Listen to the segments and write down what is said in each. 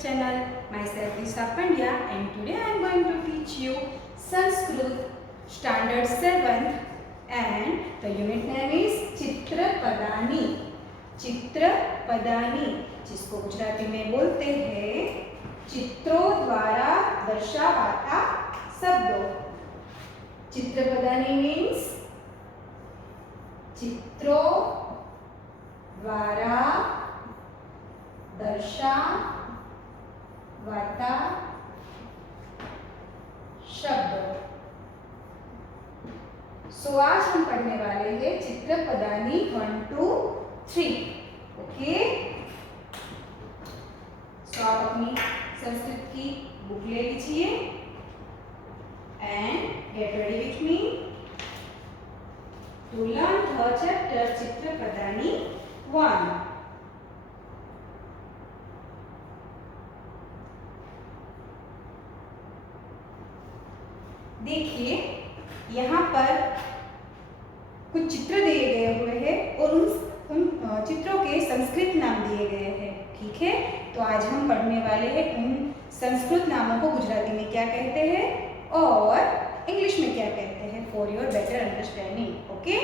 channel. Myself Disha Pandya and today I am going to teach you Sanskrit Standard 7th and the unit name is चित्रपदानी. चित्रपदानी जिसको गुजराती में बोलते हैं चित्रों द्वारा दर्शावाता शब्दों. चित्रपदानी मीन्स चित्रों द्वारा दर्शावाता शब्द. सो आज हम पढ़ने वाले हैं चित्रपदानी 1 2 3. ओके, सो आप अपनी संस्कृत की बुक ले लीजिए and get ready with me to learn the chapter चित्रपदानी 1. देखिए यहाँ पर कुछ चित्र दिए गए हुए हैं और उन चित्रों के संस्कृत नाम दिए गए हैं. ठीक है, तो आज हम पढ़ने वाले हैं उन संस्कृत नामों को गुजराती में क्या कहते हैं और इंग्लिश में क्या कहते हैं for your better understanding. Okay,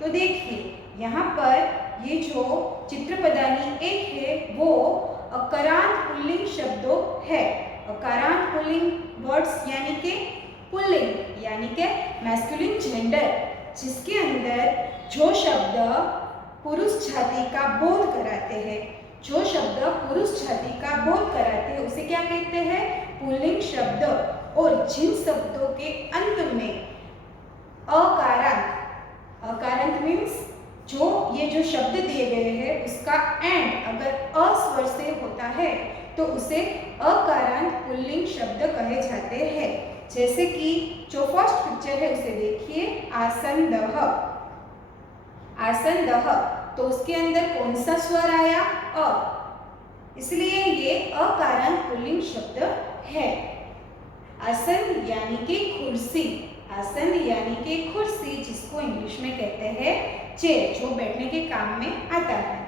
तो देखिए यहाँ पर ये जो चित्रपदानी एक है वो अकारांत पुल्लिंग शब्दों है. अकारांत पुल्लिंग वर्ड्स यानी कि पुल्लिंग यानी कि मैस्कुलिन जेंडर, जिसके अंदर जो शब्द पुरुष जाति का बोध कराते हैं, जो शब्द पुरुष जाति का बोध कराते हैं उसे क्या कहते हैं पुल्लिंग शब्द. और जिन शब्दों के अंत में अकारांत मीन्स जो ये जो शब्द दिए गए हैं उसका एंड अगर अ स्वर से होता है तो उसे अकारांत पुल्लिंग शब्द कहे जाते हैं. जैसे कि जो फर्स्ट पिक्चर है उसे देखिए, आसंदह. आसंदह तो उसके अंदर कौन सा स्वर आया अ, इसलिए ये अकारांत पुल्लिंग शब्द है. आसन यानी कि कुर्सी. आसन यानी कि कुर्सी जिसको इंग्लिश में कहते हैं चेयर, जो बैठने के काम में आता है.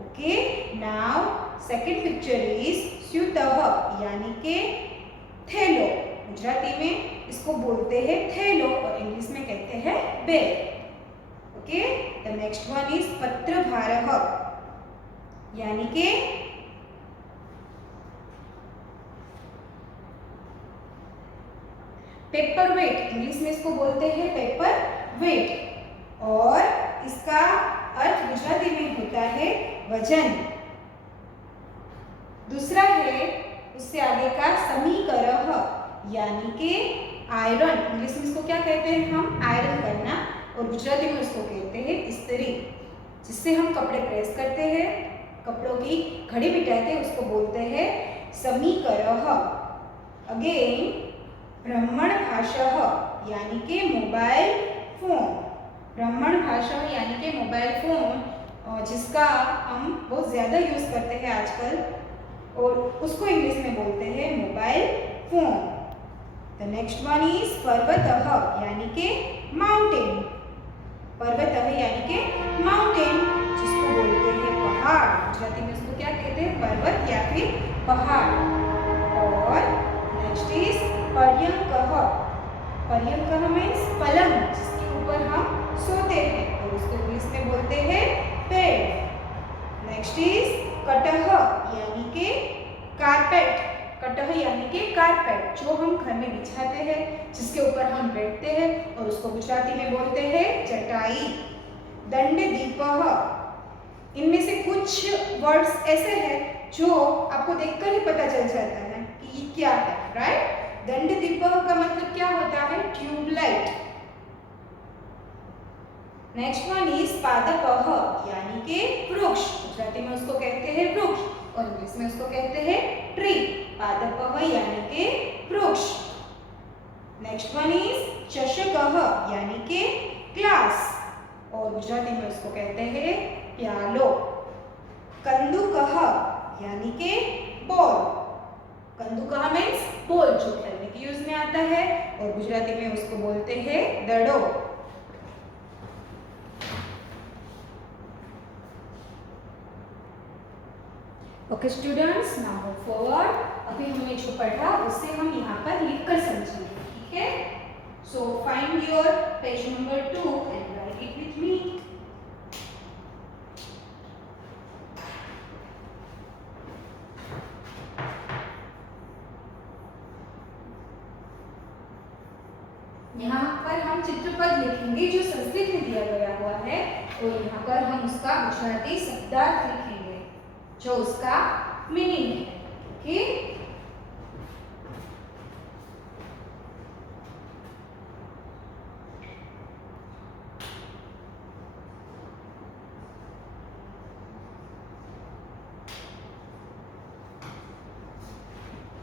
Okay, now second picture is स्यूतह यानी कि थैलो. गुजराती में इसको बोलते हैं थैलो और इंग्लिश में कहते हैं bag. Okay, the next one is पत्रभारः यानी कि पेपर वेट. इंग्लिश में इसको बोलते हैं पेपर वेट और इसका अर्थ गुजराती में होता है वजन. दूसरा है उससे आगे का समीकरः यानी कि आयरन. इंग्लिश में इसको क्या कहते हैं हम आयरन करना और गुजराती में उसको कहते हैं इस्त्री. जिससे हम कपड़े प्रेस करते हैं, कपड़ों की घड़ी बिठाते हैं, उसको बोलते हैं समीकरः. अगेन ब्रह्मणभाषः यानी कि मोबाइल फोन. ब्रह्मणभाषा यानी कि मोबाइल फोन जिसका हम बहुत ज़्यादा यूज़ करते हैं आजकल और उसको इंग्लिश में बोलते हैं mobile phone. The next one is पर्वतः यानी कि माउंटेन. पर्वतः यानी कि माउंटेन जिसको बोलते हैं पहाड़. गुजराती में उसको क्या कहते हैं पर्वत या फिर पहाड़. और नेक्स्ट इज पर्यंकः. पर्यंकः मीन्स पलंग जिसके ऊपर हम सोते हैं और उसको इंग्लिश में बोलते हैं बेड. नेक्स्ट इज कटह यानी कि कारपेट. कटह यानी कि कारपेट जो हम घर में बिछाते हैं, जिसके ऊपर हम बैठते हैं और उसको गुजराती में बोलते हैं चटाई. दंडदीपः. इनमें से कुछ वर्ड्स ऐसे हैं जो आपको देखकर ही पता चल जाता है कि ये क्या है. राइट, दंडदीपः का मतलब क्या होता है ट्यूबलाइट. नेक्स्ट वन इज पादपः यानी कि वृक्ष. गुजराती में उसको कहते हैं वृक्ष और इंग्लिश में उसको कहते हैं ट्री. पादपः यानी कि वृक्ष. नेक्स्ट वन इज चषकः यानी कि ग्लास और गुजराती में उसको कहते हैं प्यालो. कंदुकः यानी कि बॉल. कंदुकः मीन्स बॉल जो खेलने के यूज में आता है और गुजराती में उसको बोलते हैं दड़ो. Okay students, now move forward. अभी हमने जो पढ़ा उसे हम यहाँ पर लिखकर समझेंगे, ठीक है। So find your page number 2 and right it with me. यहाँ पर हम चित्रपद लिखेंगे जो संस्कृत में दिया गया हुआ है, और यहाँ पर हम उसका गुजराती शब्दार्थ लिखेंगे जो उसका मीनिंग है, ओके।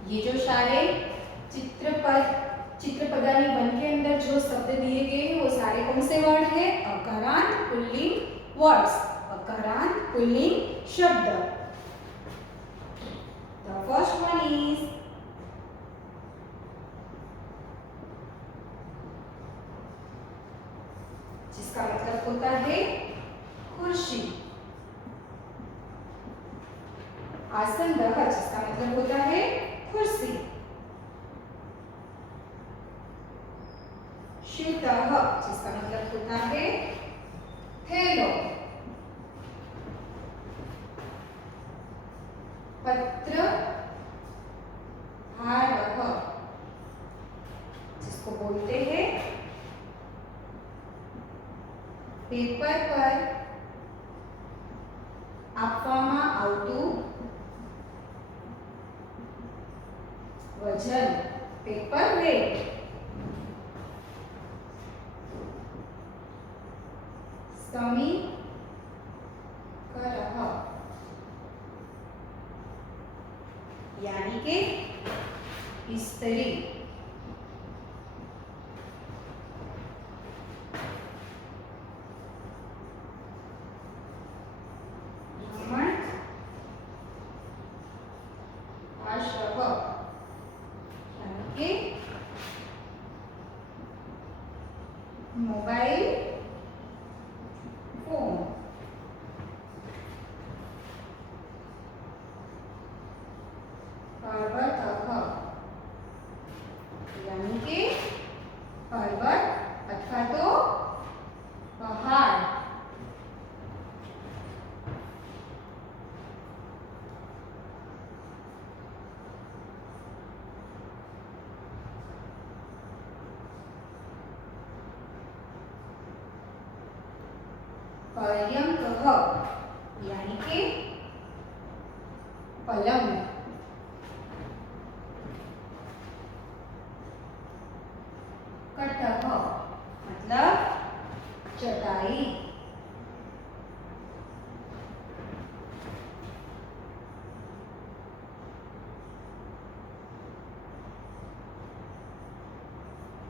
ये जो सारे चित्रपदानी वन के अंदर जो शब्द दिए गए हैं वो सारे कौन से वर्ड है? अकारांत पुल्लिंग वर्ड्स, अकारांत पुल्लिंग शब्द। द फर्स्ट वन इज जिसका मतलब होता है कुर्सी। आसन जिसका मतलब होता है कुर्सी। शीतः जिसका मतलब होता है थैलो। पत्रहारः जिसको बोलते हैं पेपर पर आपवामां आवतुं वजन, पेपर वेट। समीकरः यानी कि इस्त्री। Mobile phone. पर्वतः यानी कि पर्वत अथवा तो पहाड़। पर्यंकः यानी कि पलंग। कटः मतलब चटाई।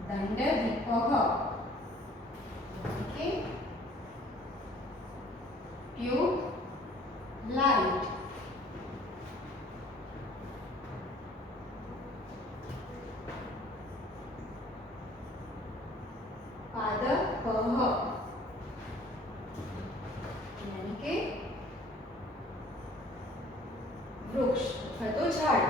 दंडदीपः यानी कि ट्यूब लाइट। पादपः यानी कि वृक्ष अथवा तो झाड़।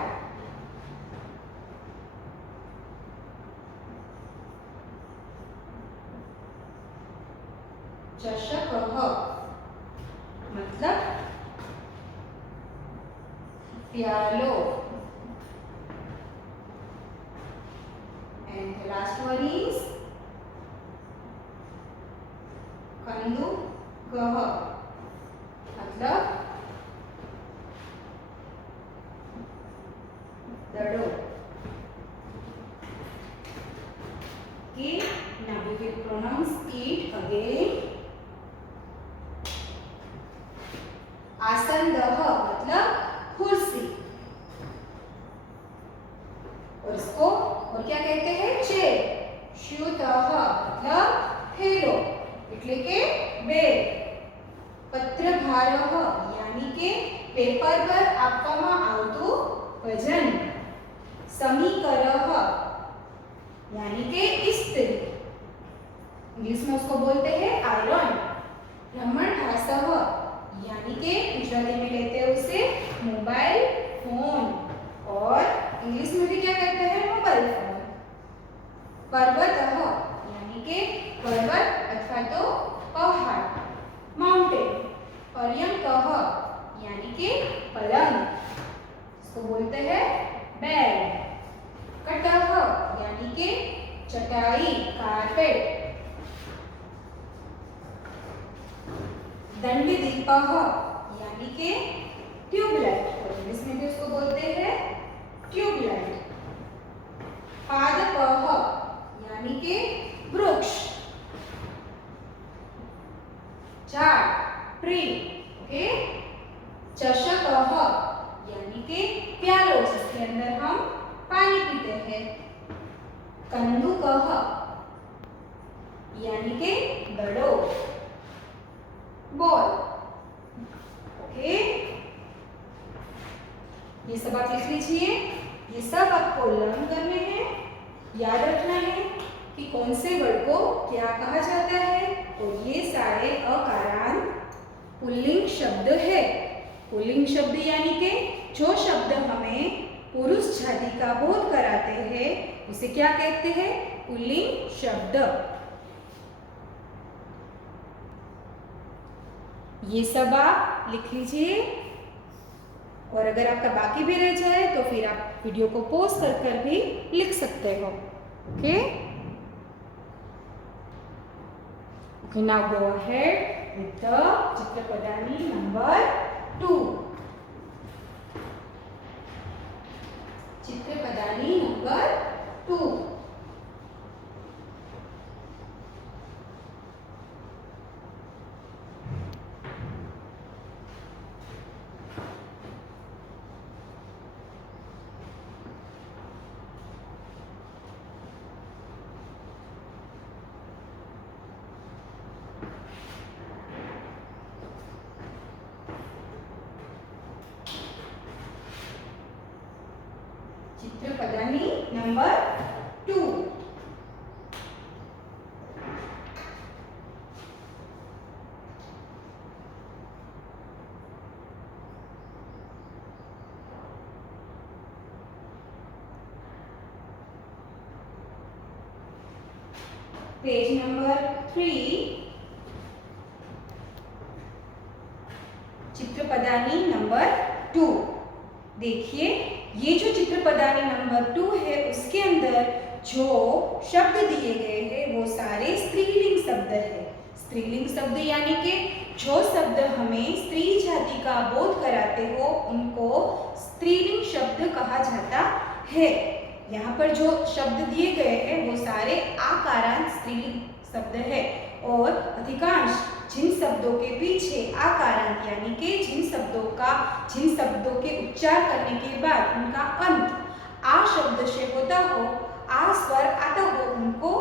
चषकः मतलब प्यालो। And the last one is कंदुकः मतलब दड़ो। Okay, now we will pronounce it again. आसनदः मतलब कुर्सी, और इसको और क्या कहते हैं? चेयर। स्यूतः मतलब थैलो એટલે કે બેગ। પત્રભારः यानी કે पेपर पर આપવામાં આવતું વજન। समीकरः यानी कि इस्त्री, इंग्लिश में उसको बोलते हैं आयरन। ब्रह्मणभासः यानी कि गुजराती में कहते हैं उसे मोबाइल फोन, और इंग्लिश में भी क्या कहते हैं, मोबाइल फोन। पर्वतः यानी कि पर्वत अथवा तो पहाड़, माउंटेन। पर्यंकः यानी कि पलंग, इसको बोलते हैं बेड। कटः यानी कि चटाई, कारपेट। दंडदीपः यानी कि ट्यूबलाइट, और इंग्लिश में भी उसको बोलते हैं ट्यूबलाइट। पादपः यानी कि वृक्ष, झाड़, ट्री। ओके। चषकः यानी कि प्यालो, जिसके अंदर हम पानी पीते हैं। कंदुकः यानी कि गड़ो, बॉल। ओके, ये सब आप लिख लीजिए। ये सब आपको लर्न करने हैं, याद रखना है कि कौन से वर्ड को क्या कहा जाता है। और ये सारे अकारांत पुल्लिंग शब्द है। पुल्लिंग शब्द यानी कि जो शब्द हमें पुरुष जाति का बोध कराते हैं उसे क्या कहते हैं, पुल्लिंग शब्द। ये सब आप लिख लीजिए, और अगर आपका बाकी भी रह जाए तो फिर आप वीडियो को पॉज कर भी लिख सकते हो। Okay, now go ahead with the चित्रपदानी नंबर 2। चित्रपदानी नंबर 2। चित्रपदानी नंबर 2। Page number 3। चित्रपदानी नंबर 2। देखिए, ये जो चित्रपदानी नंबर 2 है उसके अंदर जो शब्द दिए गए हैं वो सारे स्त्रीलिंग शब्द है। स्त्रीलिंग शब्द यानी कि जो शब्द हमें स्त्री जाति का बोध कराते हो उनको स्त्रीलिंग शब्द कहा जाता है। यहाँ पर जो शब्द दिए गए हैं वो सारे आकारांत स्त्रीलिंग शब्द है, और अधिकांश जिन शब्दों के पीछे आकारांत यानी कि जिन शब्दों के उच्चार करने के बाद उनका अंत आ शब्द से होता हो, आ स्वर आता हो, उनको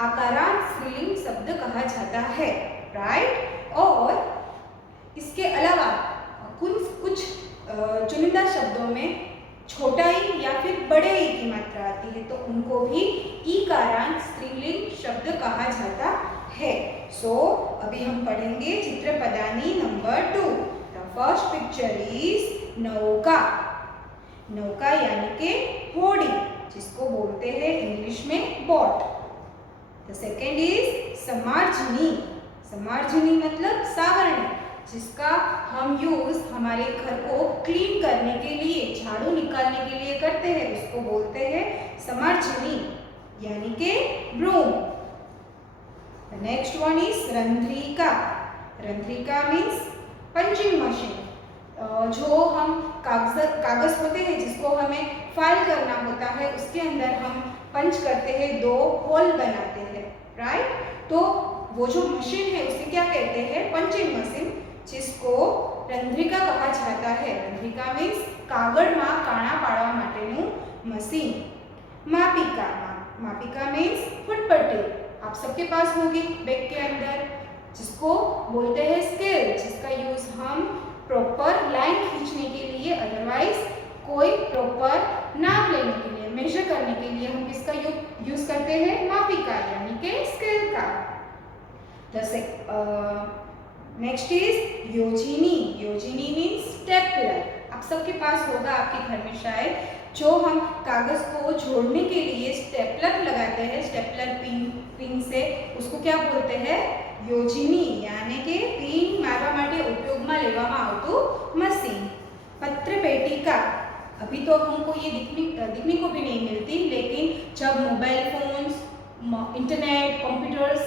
आकारांत स्त्रीलिंग शब्द कहा जाता है। राइट। और इसके अलावा कुछ चुनिंदा शब्दों में छोटा ई या फिर बड़े ई की मात्रा आती है तो उनको भी ईकारांत स्त्रीलिंग शब्द कहा जाता है। सो अभी हम पढ़ेंगे चित्रपदानी number 2। The first picture is नौका। नौका यानी कि होड़ी, जिसको बोलते हैं इंग्लिश में बोट। द सेकेंड इज समार्जनी। समार्जनी मतलब सावरणी, जिसका हम यूज हमारे घर को क्लीन करने के लिए, झाड़ू निकालने के लिए करते हैं, उसको बोलते हैं समार्जनी यानी कि broom. The next one is रंध्रिका। रंध्रिका मीन्स पंचिंग मशीन। जो हम कागज होते हैं जिसको हमें फाइल करना होता है उसके अंदर हम पंच करते हैं, 2 होल बनाते हैं। राइट। तो वो जो मशीन है उसे क्या कहते हैं, पंचिंग मशीन, जिसको रंध्रिका कहा जाता है। रंध्रिका मीन्स कागळમાં કાણા પાડવા માટેનું મશીન। मापिका। मापिका मीन्स फुटपट्टी, आप सबके पास होगी बैग के अंदर, जिसको बोलते हैं स्केल, जिसका यूज हम प्रॉपर लाइन खींचने के लिए, अदरवाइज कोई प्रॉपर नाप लेने के लिए, मेजर करने के लिए हम किसका यूज करते हैं, मापिका यानी कि स्केल का। नेक्स्ट इज योजिनी। योजिनी मीन्स स्टेपलर। आप सबके पास होगा आपके घर में शायद, जो हम कागज को जोड़ने के लिए स्टेपलर लगाते हैं, स्टेपलर पिन से, उसको क्या बोलते हैं? योजिनी, यानी कि पिन मारवा माटे उपयोगમાં લેવામાં આવતું मशीन। पत्र पेटिका, अभी तो हमको ये दिखने को भी नहीं मिलती, लेकिन जब मोबाइल फोन्स, इंटरनेट, कंप्यूटर्स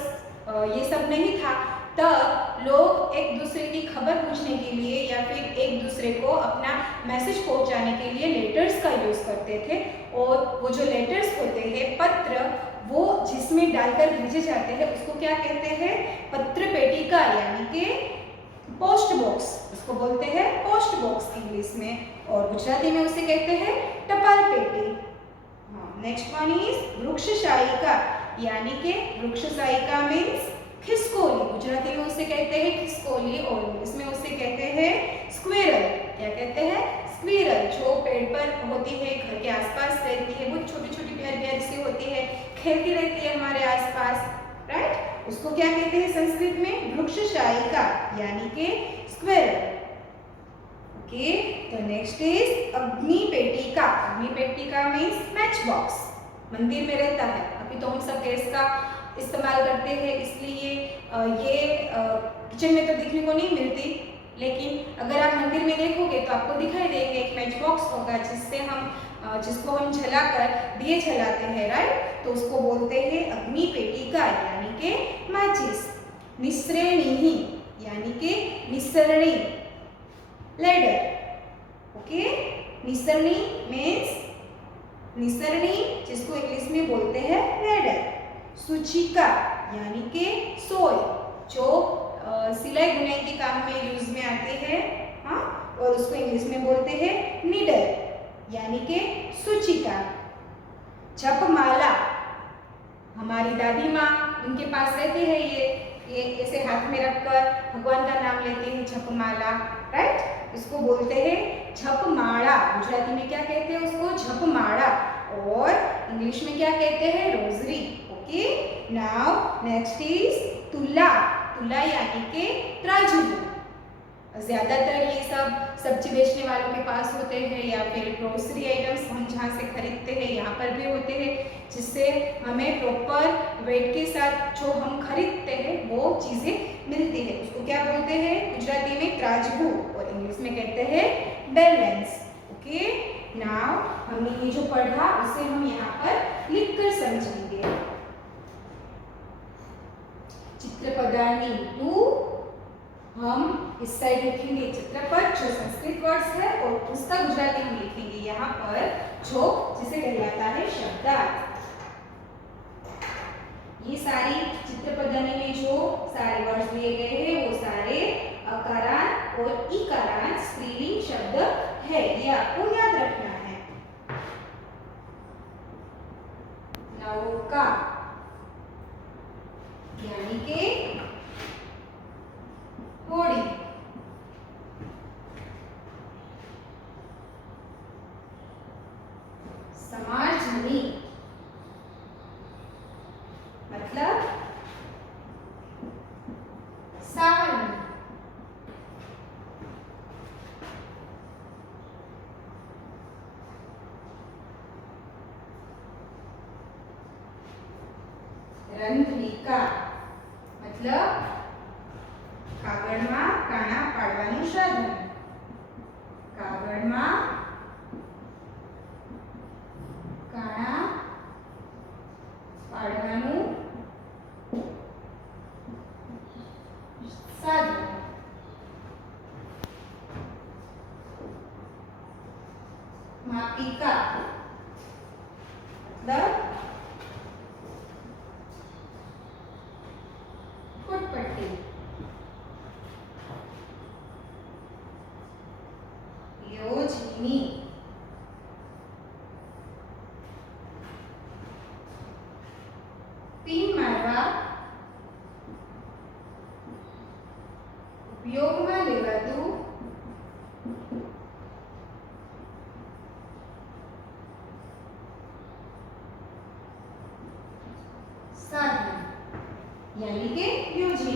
ये सब नहीं था, तब लोग एक दूसरे की खबर पूछने के लिए या फिर एक दूसरे को अपना मैसेज पहुंचाने के लिए लेटर्स का यूज़ करते थे। और वो जो लेटर्स होते हैं, पत्र, वो जिसमें डालकर भेजे जाते हैं, उसको क्या कहते हैं? पत्र पेटिका, यानी कि पोस्ट बॉक्स, उसको बोलते हैं पोस्ट बॉक्स इंग्लिश में, और गुजराती में उसे कहते हैं टपाल पेटी। नेक्स्ट वन इज वृक्षशायिका, यानी कि वृक्षशायिका मीन्स खिसकोली, गुजराती में उसे कहते हैं खिसकोली, और इंग्लिश में उसे कहते हैं स्क्विरल। क्या कहते हैं? स्क्विरल। जो पेड़ पर होती है, घर के आसपास रहती है, बहुत छोटी छोटी प्यारी प्यारी सी होती है, खेलती रहती है हमारे आसपास, राइट? उसको क्या कहते हैं संस्कृत में? वृक्षशायिका, यानी कि स्क्विरल। ओके, तो नेक्स्ट इज अग्नि पेटिका। अग्नि पेटिका मीन्स मैच बॉक्स, मंदिर में रहता है। अभी तो हम सब गैस का इस्तेमाल करते हैं, इसलिए ये किचन में तो दिखने को नहीं मिलती, लेकिन अगर आप मंदिर में देखोगे तो आपको दिखाई देगा एक मैच बॉक्स होगा, जिसको हम जलाकर दिए जलाते हैं, राइट? तो उसको बोलते हैं अग्नि पेटिका, यानी कि माचिस। निस्रेणी, यानी कि निसरणी, लेडर। ओके, निसरणी मीन्स निसरणी, जिसको इंग्लिश में बोलते हैं लेडर। सूचिका, यानी कि सोय, जो सिलाई बुनाई के काम में यूज में आती है, हाँ, और उसको इंग्लिश में बोलते हैं नीडल, यानी कि सूचिका। जपमाला, हमारी दादी माँ, उनके पास रहते हैं ये ऐसे हाथ में रखकर भगवान का नाम लेते हैं, जपमाला, राइट? उसको बोलते हैं जपमाला। गुजराती में क्या कहते हैं उसको? जपमाला, और इंग्लिश में क्या कहते हैं? Rosary. Okay, now next is तुला। तुला यानी कि तराजू। ज्यादातर ये सब सब्जी बेचने वालों के पास होते हैं, या फिर ग्रोसरी आइटम्स हम जहाँ से खरीदते हैं यहाँ पर भी होते हैं, जिससे हमें प्रॉपर वेट के साथ जो हम खरीदते हैं वो चीज़ें मिलती है। उसको क्या बोलते हैं गुजराती में? तराजू, और इंग्लिश में कहते हैं बैलेंस। ओके, नाउ हमने ये जो पढ़ा उसे हम यहाँ पर लिख कर समझेंगे। चित्रपदानी टू, हम इस साइड लिखेंगे चित्रपट, जो संस्कृत वर्ड्स है, और उसका गुजराती हम लिखेंगे यहाँ पर, जो जिसे कहलाता है शब्दार्थ। ये सारी चित्रपदानी में जो सारे वर्ड्स लिए गए हैं वो सारे अकारांत और इकारांत स्त्रीलिंग शब्द है, ये आपको याद रखना है। नौका, यानी कि होड़ी। समाजनी, मतलब सावरणी। रंध्रिका, मतलब कागळમાં કાણા પાડવાનું સાધન। કાગળમાં કાણા પાડવાનું સાધન। માપિકા, मतलब फुटपट्टी। योजनी, पिन मारवा उपयोगમાં લેવાતું साधन, यानी कि योजनी।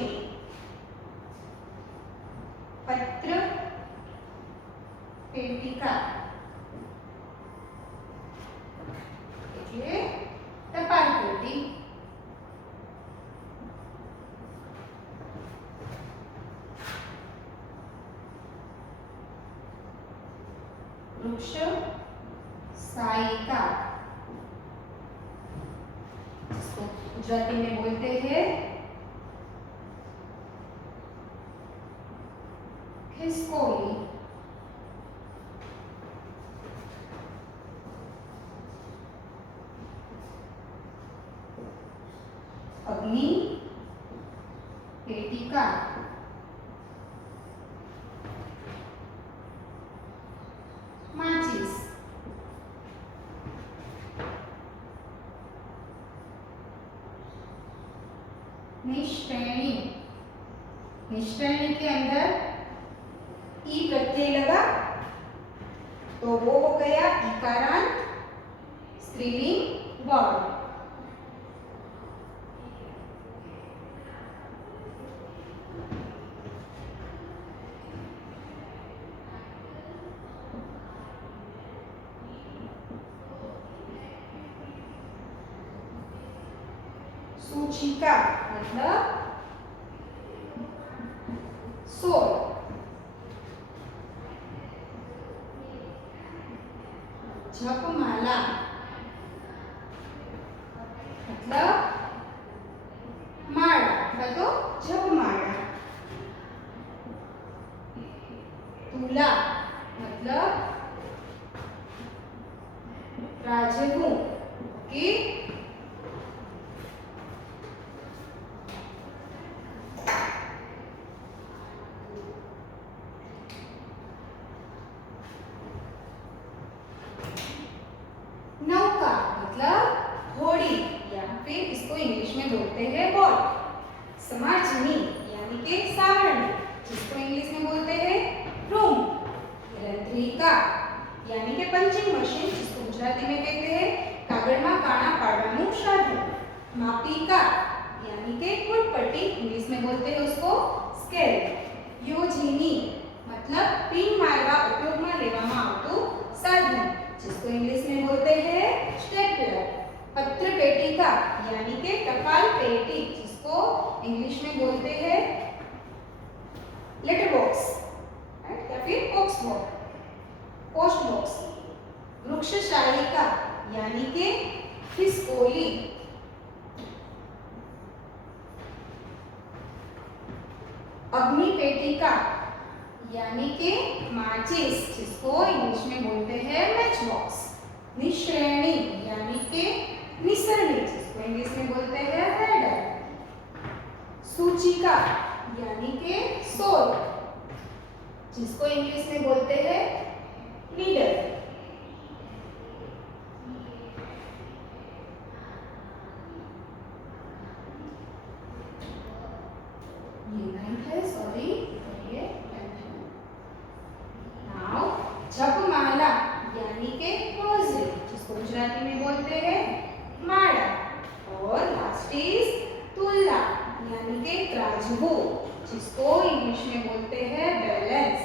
सायिका, जिसको गुजराती में बोलते हैं खिसकोली। अग्नि पेटिका, माचिस। निश्रेणी, निश्रेणी के अंदर ई प्रत्यय लगा तो वो हो गया इकारांत स्त्रीलिंग वर्ण। सूचिका मतलब सोल। जपमाला मतलब माला, तो जपमाला। तुला मतलब राजहू की। नौका मतलब घोड़ी या फिर इसको इंग्लिश में बोलते हैं बोट। समाजनी यानी कि सावरणी, जिसको इंग्लिश में बोलते हैं रूम। रंध्रिका यानी कि पंचिंग मशीन, जिसको गुजराती में कहते हैं कागळमां काणा पाडवानुं साधन। मापिका यानी कि फुटपट्टी, इंग्लिश में बोलते हैं उसको स्केल। योजिनी मतलब पिन मारवा उपयोगમાં લેવામાં આવતું साधन, जिसको इंग्लिश में बोलते हैं स्टेपलर। पत्र पेटिका यानी कि टपाल पेटी, जिसको इंग्लिश में बोलते हैं लेटर बॉक्स या फिर पोस्ट बॉक्स। वृक्षशायिका यानी कि खिसकोली। अग्नि पेटिका यानी कि माचिस, जिसको इंग्लिश में बोलते हैं मैच बॉक्स। निश्रेणी यानी कि निसरणी, जिसको इंग्लिश में बोलते हैं हेडर। सूचिका यानी कि सोल, जिसको इंग्लिश में बोलते हैं नीडल। ये लाइन है, सॉरी, ये जपमाला यानी कि रोजरी, जिसको गुजराती में बोलते हैं माला। और लास्ट इज तुला यानी कि त्राजू, जिसको इंग्लिश में बोलते हैं balance.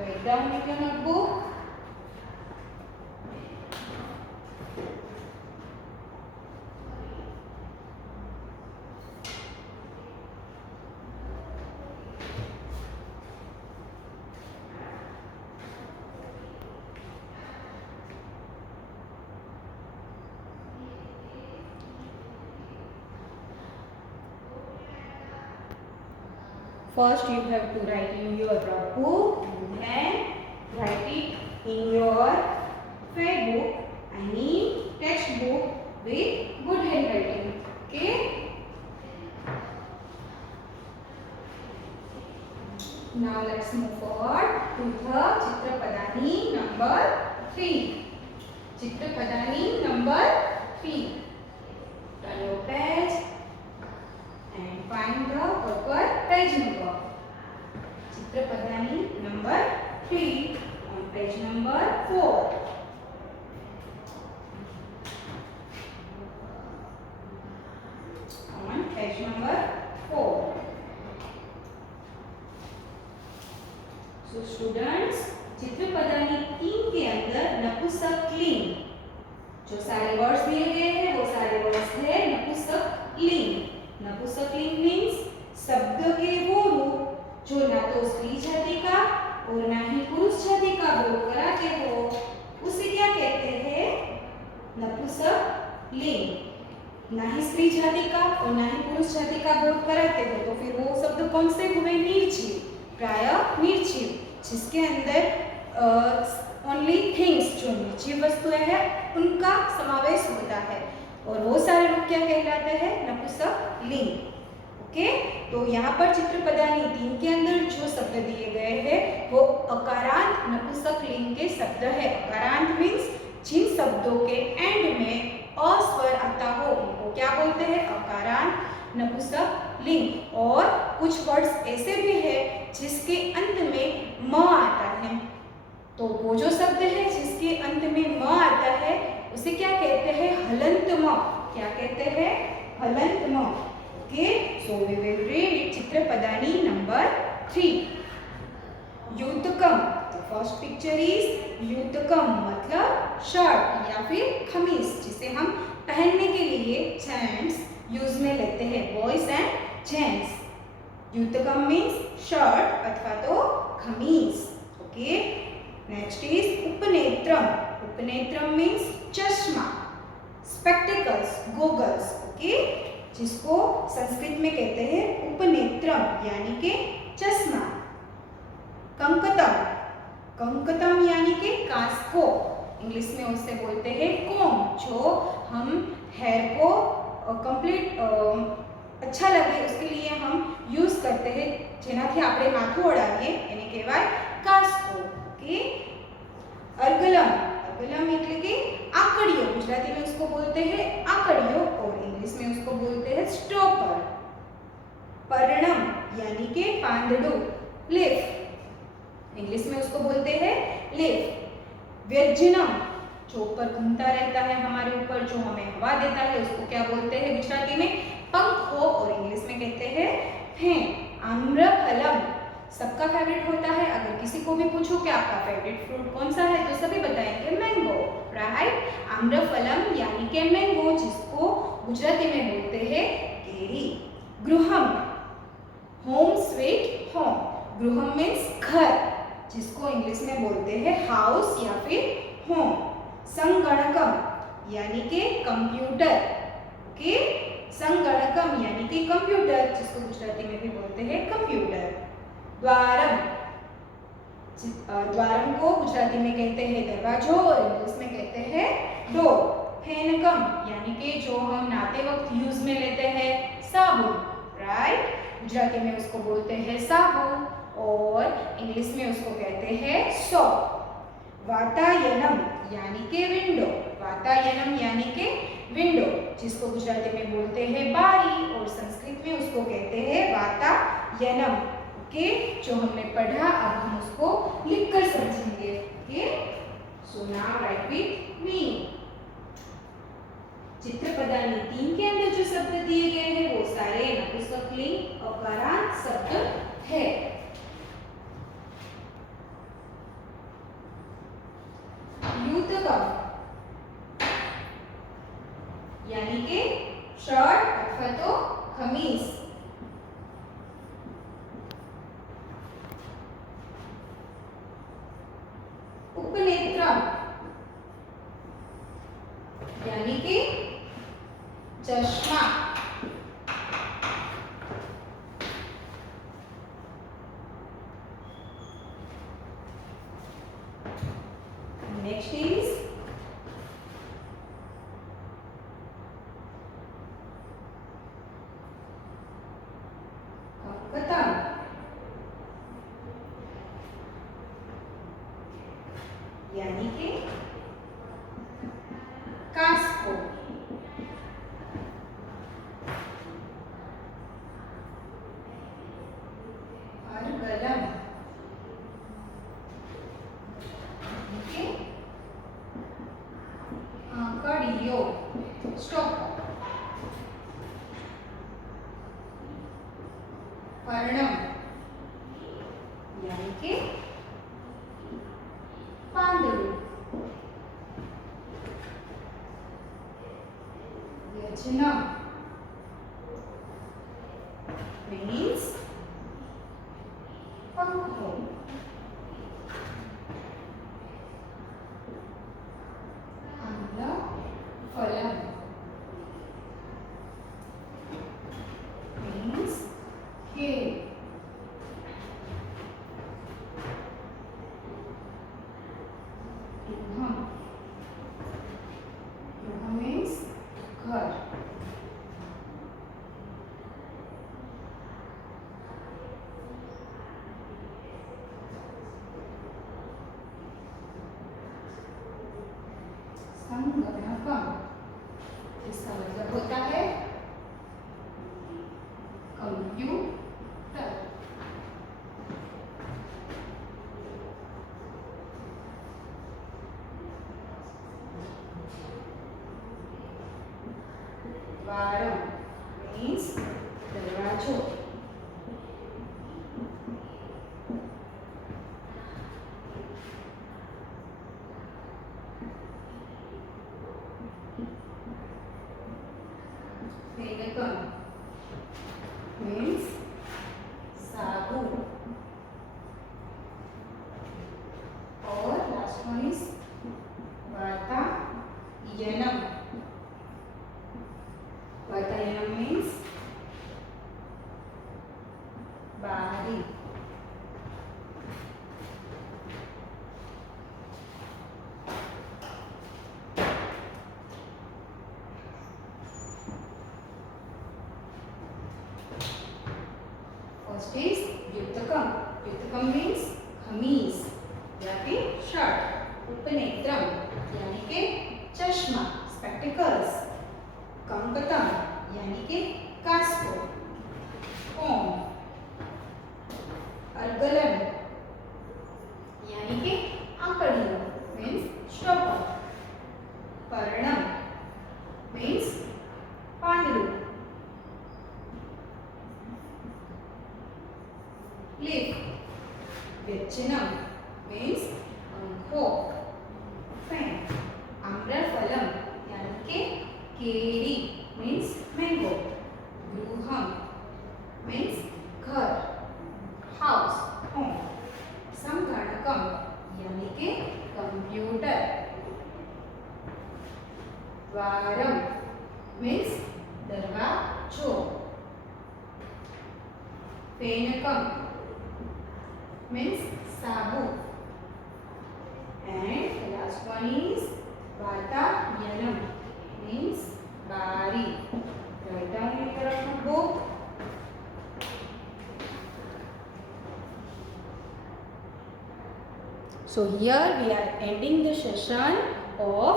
Write down in your notebook. First you have to write in your notebook and then write it in your fair book, I mean textbook with good handwriting. Okay? Now let's move forward to the Chitrapadani number 3. Chitrapadani number 3. Turn your page and find the proper page number. Chitrapadani number 3 on page number 4. On page number 4. So students, चित्रपदानी 3 के अंदर नपुंसकलिंग, जो सारे words दिए गए हैं वो सारे words है नपुंसकलिंग। नपुंसकलिंग मीन्स शब्द के वो रूप जो ना तो स्त्री जाति का और ना ही पुरुष जाति का बोध कराते हो, उसे क्या कहते हैं? लिंग। ना ही स्त्री जाति का और ना ही पुरुष जाति का बोध कराते हो तो फिर वो शब्द कौन से हुए? निर्जीव, प्राय निर्जीव, जिसके अंदर ओनली थिंग्स, जो निर्जीव वस्तुएं हैं उनका समावेश होता है। और वो सारे लोग क्या कहलाते हैं? नपुंसक लिंग। ओके, तो यहाँ पर चित्रपदानी 3 के अंदर जो शब्द दिए गए हैं वो अकारांत नपुंसक लिंग के शब्द है। अकारांत मीन्स जिन शब्दों के एंड में अ स्वर आता हो उनको क्या बोलते हैं? अकारांत नपुंसक लिंग। और कुछ वर्ड्स ऐसे भी है जिसके अंत में म आता है, तो वो जो शब्द है जिसके अंत में म आता है उसे क्या कहते हैं? हलंत म। क्या कहते हैं? हलंत म। Okay, so we will read चित्रपदानी नंबर 3। युतकम, फर्स्ट पिक्चर इज युतकम, मतलब शर्ट या फिर खमीस, जिसे हम पहनने के लिए जेंट्स यूज में लेते हैं, बॉयज एंड जेंट्स। युतकम मीन्स शर्ट अथवा तो खमीस। ओके, नेक्स्ट इज उपनेत्रम। उपनेत्रम मीन्स चश्मा, स्पेक्टिकल्स, गोगल्स। ओके, जिसको संस्कृत में कहते हैं उपनेत्रम यानी के चश्मा। कंकतम, कंकतम यानी के कास्को, इंग्लिश में उसे बोलते हैं कोम, जो हम हेयर को कंप्लीट अच्छा लगे उसके लिए हम यूज करते हैं, જેનાથી આપણે માથું ઓળાવીએ એને કહેવાય કાસ્કો। ओके, अर्गलम, अर्गलम એટલે કે આકડીઓ, ગુજરાતી में उसको बोलते हैं आकड़ियों और इंग्लिश में उसको बोलते हैं स्टॉपर। पर्णम यानी के पांदड़ू, लीफ, इंग्लिश में उसको बोलते हैं लीफ। व्यजनम, जो ऊपर घूमता रहता है हमारे ऊपर, जो हमें हवा देता है उसको क्या बोलते हैं गुजराती में? पंखो और इंग्लिश में कहते हैं फैन। आम्रफलम, सबका फेवरेट होता है। अगर किसी को भी पूछो कि आपका फेवरेट फ्रूट कौन सा है तो सभी बताएंगे मैंगो, राइट। आम्रफलम यानी के मैंगो, जिसको गुजराती में बोलते हैं केरी। गृहम, होम स्वीट होम, गृहम मीन्स घर, जिसको इंग्लिश में बोलते हैं हाउस या फिर होम। संगणकम यानी के कंप्यूटर। ओके, संगणकम यानी कि कंप्यूटर, जिसको गुजराती में भी बोलते हैं कंप्यूटर। द्वारम, द्वारम को गुजराती में कहते हैं दरवाजो और इंग्लिश में कहते हैं डोर। फेनकम यानी कि जो हम नहाते वक्त यूज में लेते हैं साबुन, राइट, गुजराती में उसको बोलते हैं साबुन और इंग्लिश में उसको कहते हैं सोप। वातायनम यानी के विंडो, वातायनम यानी के विंडो, जिसको गुजराती में बोलते हैं बारी और संस्कृत में उसको कहते हैं वातायनम। ओके, जो हमने पढ़ा अब हम उसको लिखकर समझेंगे। Okay, so now write with me. चित्रपदानी 3 के अंदर जो शब्द दिए गए हैं वो सारे नपुंसक लिंग अकारांत शब्द है। युतकम यानी के शर्ट अथवा तो खमीस। उपनेत्रम यानी कि चश्मा। नेक्स्ट इज कंकतम यानी कि कास्को। अर्गलम आकड़ियो, स्टॉपर। पर्णम यानी कि पांदड़ू। व्यजनम मीन्स पंखो। आम्रफलम कम, इसका मतलब होता है कंप्यूटर। द्वारम मीन्स दरवाजो। फेनकम मीन्स साबुन। और लास्ट वन इज वातायनम। वातायनम मीन्स बारी। First is युतकम। युतकम मीन्स खमीज या फिर शर्ट। उपनेत्रम यानी के चश्मा, स्पेक्टिकल्स। कंकतम यानी के कास्को, कोम। अर्गलन यानी के आकड़ियों मीन्स स्टॉपर। पर्णम मीन्स પાંદડું। leaf, व्यंजनम मीन्स पंखो, फैन। आम्रफलम यानी के केरी मीन्स मैंगो। गृहम मीन्स घर, हाउस, होम। संगणकम यानी के कंप्यूटर। द्वारम मीन्स दरवाजो। फेनकम means sabu, and the last one is vatayanam means bari. Write down in your notebook. So here we are ending the session of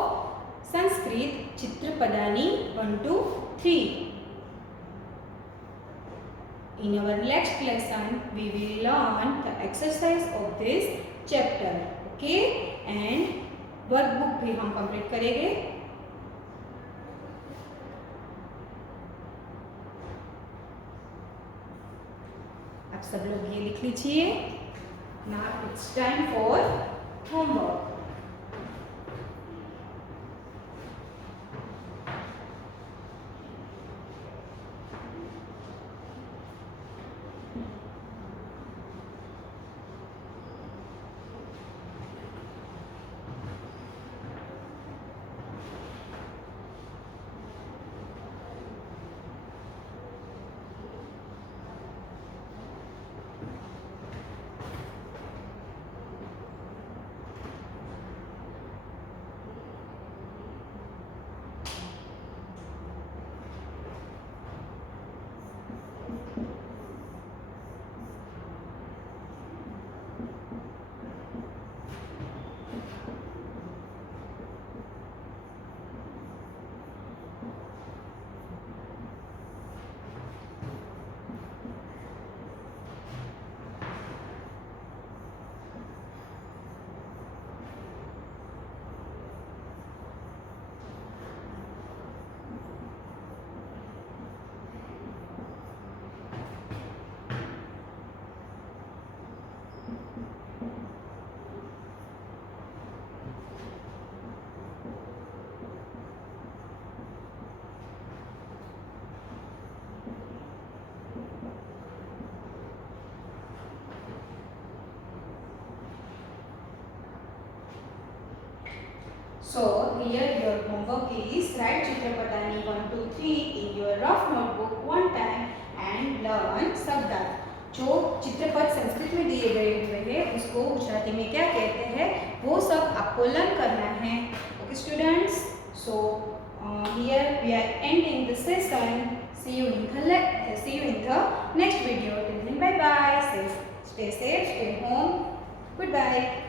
Sanskrit Chitrapadani 1 to 3. In our next lesson, we will learn the exercise of this chapter. Okay? And workbook भी हम complete करेंगे. आप सब लोग ये लिख लीजिए. Now it's time for homework. So here your homework is write Chitrapadani 1, 2, 3 in your rough notebook one time and learn शब्दार्थ. जो चित्रपट संस्कृत में दिए गए हुए हैं उसको गुजराती में क्या कहते हैं वो सब आपको लर्न करना है. Okay students, so here we are ending the session. See you in the next video. Till then, bye bye. Stay safe, stay home. Goodbye.